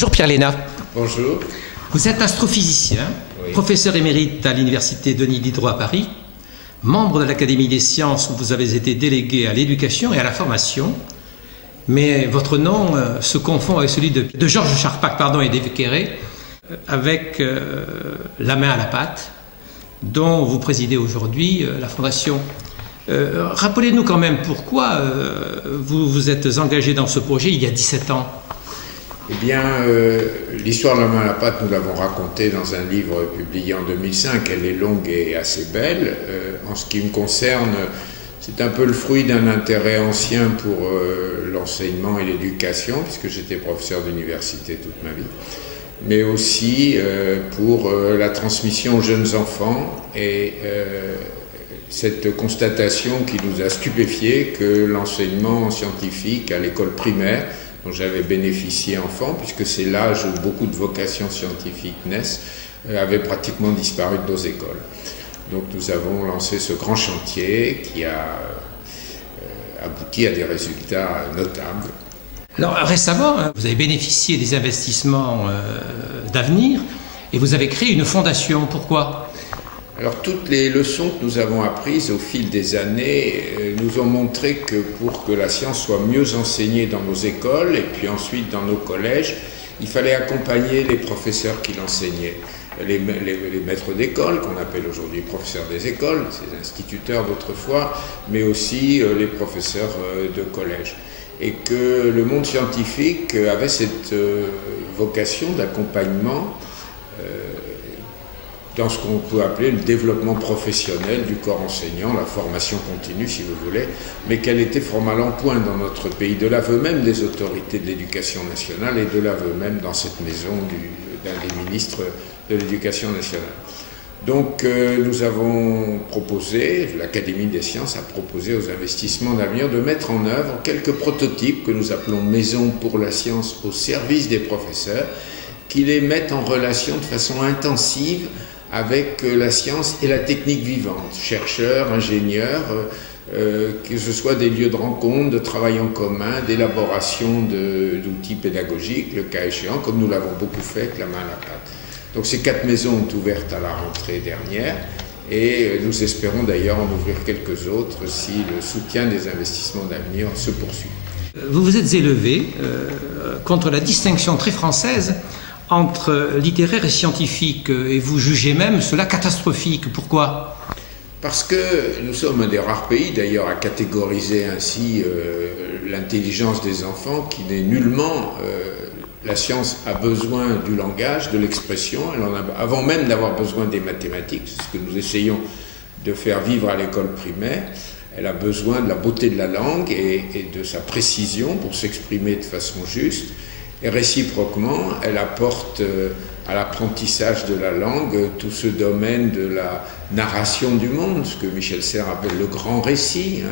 Bonjour Pierre Léna. Bonjour. Vous êtes astrophysicien, Oui. professeur émérite à l'université Denis Diderot à Paris, membre de l'Académie des sciences où vous avez été délégué à l'éducation et à la formation, mais votre nom se confond avec celui de Georges Charpak et d'Ève Quéré, avec la main à la pâte, dont vous présidez aujourd'hui la fondation. Rappelez-nous quand même pourquoi vous vous êtes engagé dans ce projet il y a 17 ans. Eh bien, l'histoire de la main à la pâte, nous l'avons racontée dans un livre publié en 2005. Elle est longue et assez belle. En ce qui me concerne, c'est un peu le fruit d'un intérêt ancien pour l'enseignement et l'éducation, puisque j'étais professeur d'université toute ma vie, mais aussi pour la transmission aux jeunes enfants et cette constatation qui nous a stupéfiés que l'enseignement scientifique à l'école primaire, dont j'avais bénéficié enfant, puisque c'est l'âge où beaucoup de vocations scientifiques naissent, avait pratiquement disparu de nos écoles. Donc nous avons lancé ce grand chantier qui a abouti à des résultats notables. Alors récemment, vous avez bénéficié des investissements d'avenir et vous avez créé une fondation. Pourquoi ? Alors toutes les leçons que nous avons apprises au fil des années nous ont montré que pour que la science soit mieux enseignée dans nos écoles et puis ensuite dans nos collèges, il fallait accompagner les professeurs qui l'enseignaient. Les maîtres d'école, qu'on appelle aujourd'hui professeurs des écoles, ces instituteurs d'autrefois, mais aussi les professeurs de collège. Et que le monde scientifique avait cette vocation d'accompagnement dans ce qu'on peut appeler le développement professionnel du corps enseignant, la formation continue si vous voulez, mais qu'elle était fort mal en point dans notre pays, de l'aveu même des autorités de l'éducation nationale et de l'aveu même dans cette maison d'un des ministres de l'éducation nationale. Donc nous avons proposé, l'Académie des sciences a proposé aux investissements d'avenir de mettre en œuvre quelques prototypes que nous appelons Maison pour la science au service des professeurs, qui les mettent en relation de façon intensive avec la science et la technique vivante, chercheurs, ingénieurs, que ce soit des lieux de rencontre, de travail en commun, d'élaboration d'outils pédagogiques, le cas échéant, comme nous l'avons beaucoup fait avec la main à la pâte. Donc ces 4 maisons ont ouvert à la rentrée dernière et nous espérons d'ailleurs en ouvrir quelques autres si le soutien des investissements d'avenir se poursuit. Vous vous êtes élevé contre la distinction très française entre littéraire et scientifique, et vous jugez même cela catastrophique. Pourquoi ? Parce que nous sommes un des rares pays d'ailleurs à catégoriser ainsi l'intelligence des enfants, qui n'est nullement... la science a besoin du langage, de l'expression, elle en a, avant même d'avoir besoin des mathématiques, c'est ce que nous essayons de faire vivre à l'école primaire. Elle a besoin de la beauté de la langue et de sa précision pour s'exprimer de façon juste. Et réciproquement, elle apporte à l'apprentissage de la langue tout ce domaine de la narration du monde, ce que Michel Serres appelle le grand récit.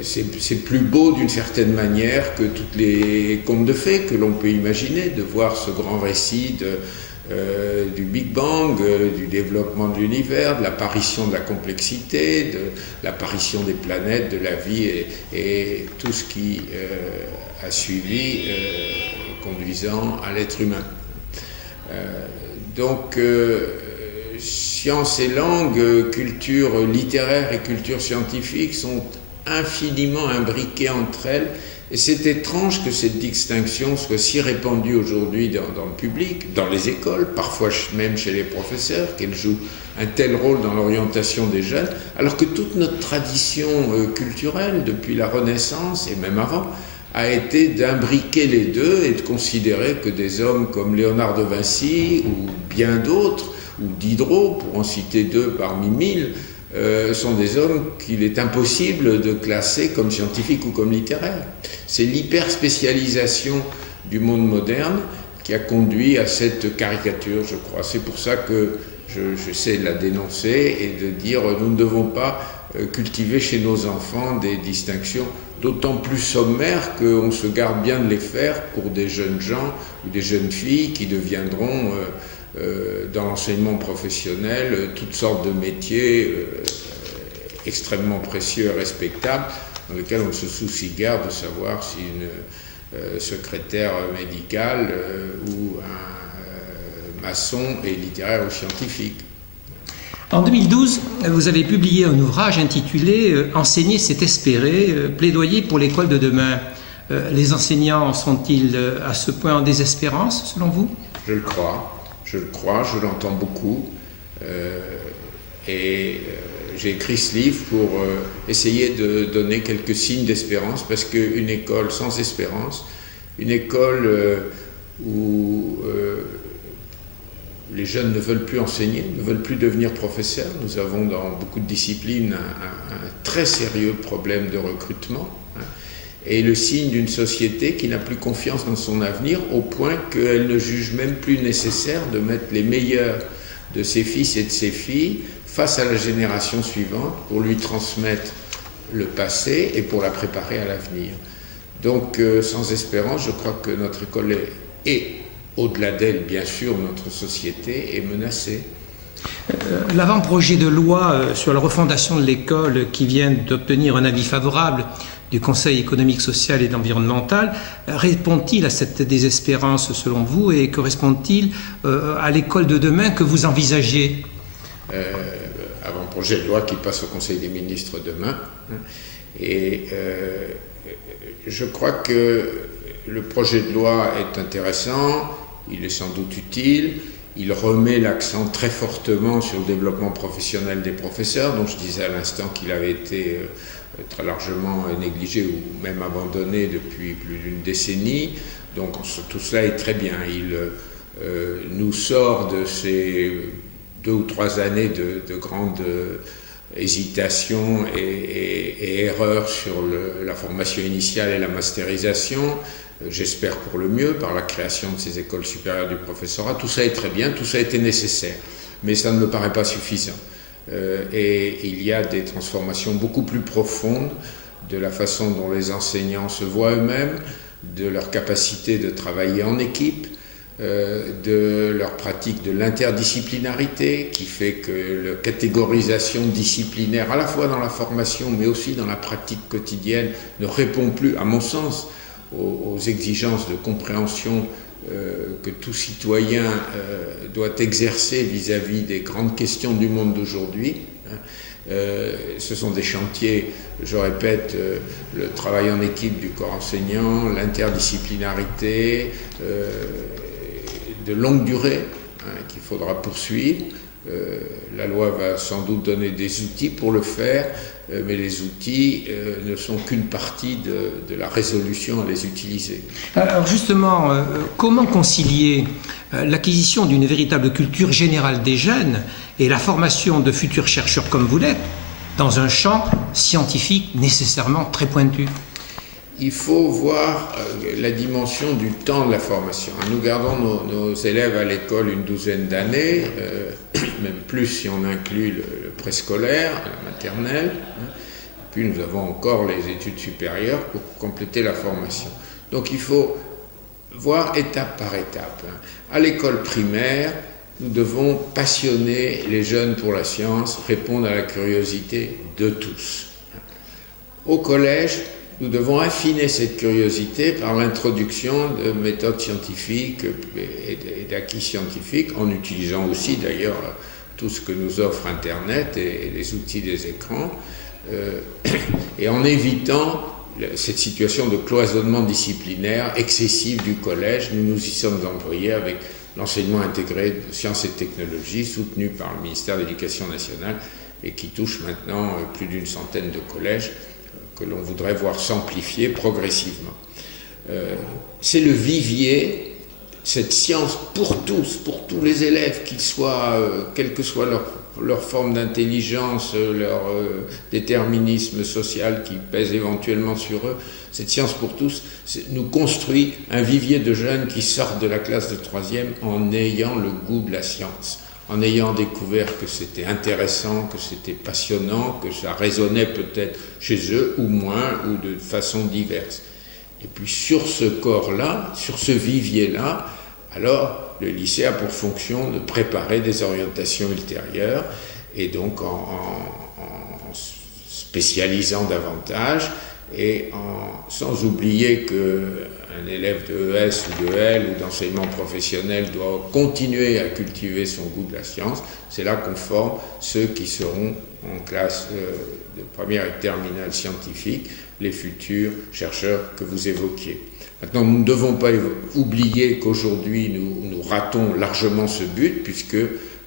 C'est plus beau d'une certaine manière que tous les contes de fées que l'on peut imaginer, de voir ce grand récit du Big Bang, du développement de l'univers, de l'apparition de la complexité, de l'apparition des planètes, de la vie et tout ce qui a suivi conduisant à l'être humain. Donc, science et langue, culture littéraire et culture scientifique sont infiniment imbriquées entre elles. Et c'est étrange que cette distinction soit si répandue aujourd'hui dans le public, dans les écoles, parfois même chez les professeurs, qu'elle joue un tel rôle dans l'orientation des jeunes, alors que toute notre tradition culturelle, depuis la Renaissance et même avant, a été d'imbriquer les deux et de considérer que des hommes comme Léonard de Vinci ou bien d'autres, ou Diderot, pour en citer 2 parmi 1000, sont des hommes qu'il est impossible de classer comme scientifiques ou comme littéraires. C'est l'hyperspécialisation du monde moderne qui a conduit à cette caricature, je crois. C'est pour ça que j'essaie de la dénoncer et de dire nous ne devons pas cultiver chez nos enfants des distinctions d'autant plus sommaires qu'on se garde bien de les faire pour des jeunes gens ou des jeunes filles qui deviendront dans l'enseignement professionnel toutes sortes de métiers extrêmement précieux et respectables dans lesquels on se soucie guère de savoir si secrétaire médical ou un maçon et littéraire ou scientifique. En 2012, vous avez publié un ouvrage intitulé « Enseigner, c'est espérer, plaidoyer pour l'école de demain ». Les enseignants sont-ils à ce point en désespérance, selon vous? Je le crois, je l'entends beaucoup. J'ai écrit ce livre pour essayer de donner quelques signes d'espérance, parce qu'une école sans espérance, une école où les jeunes ne veulent plus enseigner, ne veulent plus devenir professeurs. Nous avons dans beaucoup de disciplines un très sérieux problème de recrutement, et le signe d'une société qui n'a plus confiance dans son avenir, au point qu'elle ne juge même plus nécessaire de mettre les meilleurs de ses fils et de ses filles face à la génération suivante pour lui transmettre le passé et pour la préparer à l'avenir. Donc sans espérance, je crois que notre école et au-delà d'elle, bien sûr, notre société est menacée. L'avant-projet de loi sur la refondation de l'école qui vient d'obtenir un avis favorable du Conseil économique, social et environnemental répond-il à cette désespérance selon vous, et correspond-il à l'école de demain que vous envisagez? Avant-projet de loi qui passe au Conseil des ministres demain. Et je crois que le projet de loi est intéressant, il est sans doute utile. Il remet l'accent très fortement sur le développement professionnel des professeurs, dont je disais à l'instant qu'il avait été très largement négligé ou même abandonné depuis plus d'une décennie. Donc tout cela est très bien. Il nous sort de ces 2 ou 3 années de grandes hésitations et erreurs sur la formation initiale et la masterisation. J'espère pour le mieux, par la création de ces écoles supérieures du professorat. Tout ça est très bien, tout ça a été nécessaire, mais ça ne me paraît pas suffisant. Et il y a des transformations beaucoup plus profondes de la façon dont les enseignants se voient eux-mêmes, de leur capacité de travailler en équipe, de leur pratique de l'interdisciplinarité, qui fait que la catégorisation disciplinaire, à la fois dans la formation mais aussi dans la pratique quotidienne, ne répond plus, à mon sens, aux exigences de compréhension que tout citoyen doit exercer vis-à-vis des grandes questions du monde d'aujourd'hui. Ce sont des chantiers, je répète, le travail en équipe du corps enseignant, l'interdisciplinarité, de longue durée, qu'il faudra poursuivre. La loi va sans doute donner des outils pour le faire, mais les outils ne sont qu'une partie de la résolution à les utiliser. Alors justement, comment concilier l'acquisition d'une véritable culture générale des jeunes et la formation de futurs chercheurs comme vous l'êtes, dans un champ scientifique nécessairement très pointu? Il faut voir la dimension du temps de la formation. Nous gardons nos élèves à l'école une 12aine d'années, même plus si on inclut le préscolaire, la maternelle. Puis nous avons encore les études supérieures pour compléter la formation. Donc il faut voir étape par étape. À l'école primaire, nous devons passionner les jeunes pour la science, répondre à la curiosité de tous. Au collège, nous devons affiner cette curiosité par l'introduction de méthodes scientifiques et d'acquis scientifiques, en utilisant aussi d'ailleurs tout ce que nous offre Internet et les outils des écrans, et en évitant cette situation de cloisonnement disciplinaire excessif du collège. Nous nous y sommes employés avec l'enseignement intégré de sciences et technologies soutenu par le ministère de l'Éducation nationale et qui touche maintenant plus d'une centaine de collèges que l'on voudrait voir s'amplifier progressivement. C'est le vivier, cette science pour tous les élèves, qu'ils soient, quelle que soit leur forme d'intelligence, leur déterminisme social qui pèse éventuellement sur eux, cette science pour tous nous construit un vivier de jeunes qui sortent de la classe de 3e en ayant le goût de la science, en ayant découvert que c'était intéressant, que c'était passionnant, que ça résonnait peut-être chez eux ou moins, ou de façon diverse. Et puis sur ce corps-là, sur ce vivier-là, alors le lycée a pour fonction de préparer des orientations ultérieures, et donc en spécialisant davantage, et sans oublier qu'un un élève de ES ou de L ou d'enseignement professionnel doit continuer à cultiver son goût de la science, c'est là qu'on forme ceux qui seront en classe de première et terminale scientifique, les futurs chercheurs que vous évoquiez. Maintenant, nous ne devons pas oublier qu'aujourd'hui, nous ratons largement ce but, puisque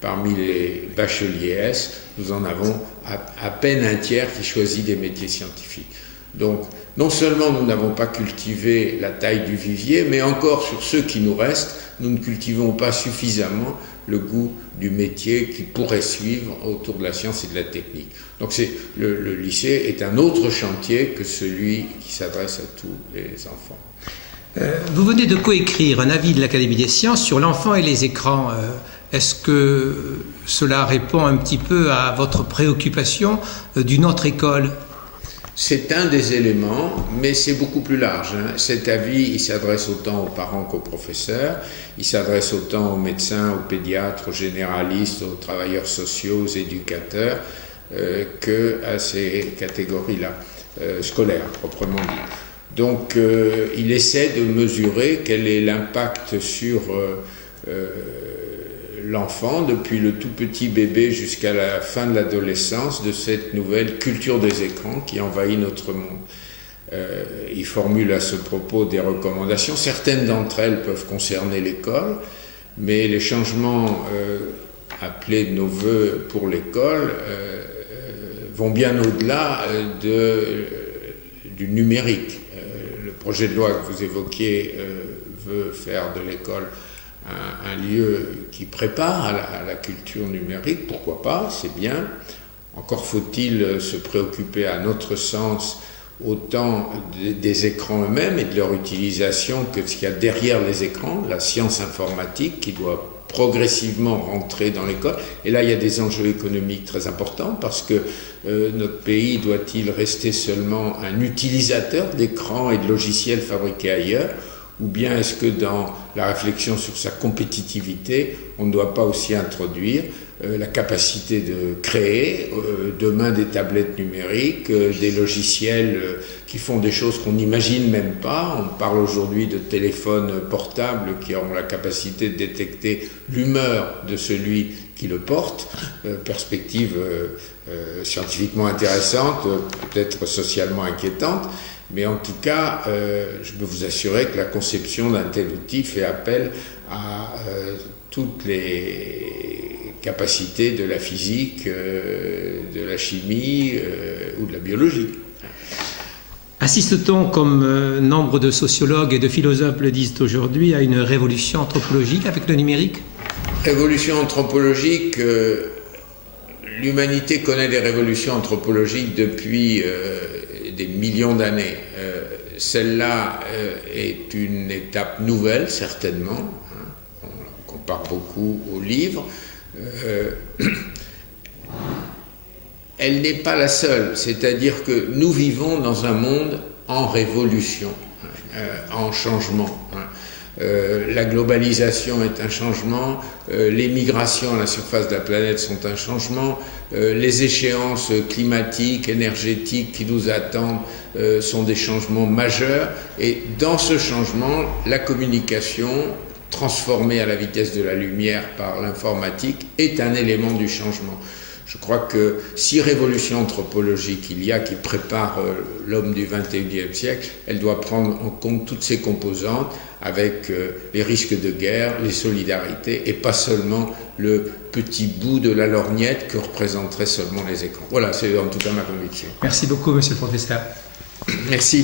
parmi les bacheliers S, nous en avons à peine un tiers qui choisit des métiers scientifiques. Donc, non seulement nous n'avons pas cultivé la taille du vivier, mais encore sur ceux qui nous restent, nous ne cultivons pas suffisamment le goût du métier qui pourrait suivre autour de la science et de la technique. Donc le lycée est un autre chantier que celui qui s'adresse à tous les enfants. Vous venez de coécrire un avis de l'Académie des sciences sur l'enfant et les écrans. Est-ce que cela répond un petit peu à votre préoccupation d'une autre école ? C'est un des éléments, mais c'est beaucoup plus large. Cet avis, il s'adresse autant aux parents qu'aux professeurs, il s'adresse autant aux médecins, aux pédiatres, aux généralistes, aux travailleurs sociaux, aux éducateurs, qu'à ces catégories-là, scolaires proprement dit. Donc il essaie de mesurer quel est l'impact sur l'enfant, depuis le tout petit bébé jusqu'à la fin de l'adolescence, de cette nouvelle culture des écrans qui envahit notre monde. Il formule à ce propos des recommandations. Certaines d'entre elles peuvent concerner l'école, mais les changements appelés de nos voeux pour l'école vont bien au-delà du numérique. Le projet de loi que vous évoquiez veut faire de l'école un lieu qui prépare à la culture numérique, pourquoi pas, c'est bien. Encore faut-il se préoccuper à notre sens autant des écrans eux-mêmes et de leur utilisation que de ce qu'il y a derrière les écrans, la science informatique qui doit progressivement rentrer dans l'école. Et là, il y a des enjeux économiques très importants parce que notre pays doit-il rester seulement un utilisateur d'écrans et de logiciels fabriqués ailleurs ? Ou bien est-ce que dans la réflexion sur sa compétitivité, on ne doit pas aussi introduire la capacité de créer demain des tablettes numériques, des logiciels qui font des choses qu'on n'imagine même pas. On parle aujourd'hui de téléphones portables qui auront la capacité de détecter l'humeur de celui qui le porte. Perspective scientifiquement intéressante, peut-être socialement inquiétante. Mais en tout cas, je peux vous assurer que la conception d'un tel outil fait appel à toutes les capacités de la physique, de la chimie ou de la biologie. Assiste-t-on, comme nombre de sociologues et de philosophes le disent aujourd'hui, à une révolution anthropologique avec le numérique ? Révolution anthropologique, l'humanité connaît des révolutions anthropologiques depuis des millions d'années. Celle-là est une étape nouvelle, certainement. On compare beaucoup aux livres. Elle n'est pas la seule, c'est-à-dire que nous vivons dans un monde en révolution, en changement. La globalisation est un changement, les migrations à la surface de la planète sont un changement, les échéances climatiques, énergétiques qui nous attendent sont des changements majeurs, et dans ce changement, la communication, transformée à la vitesse de la lumière par l'informatique, est un élément du changement. Je crois que si révolution anthropologique il y a qui prépare l'homme du XXIe siècle, elle doit prendre en compte toutes ces composantes avec les risques de guerre, les solidarités et pas seulement le petit bout de la lorgnette que représenteraient seulement les écrans. Voilà, c'est en tout cas ma conviction. Merci beaucoup, monsieur le professeur. Merci.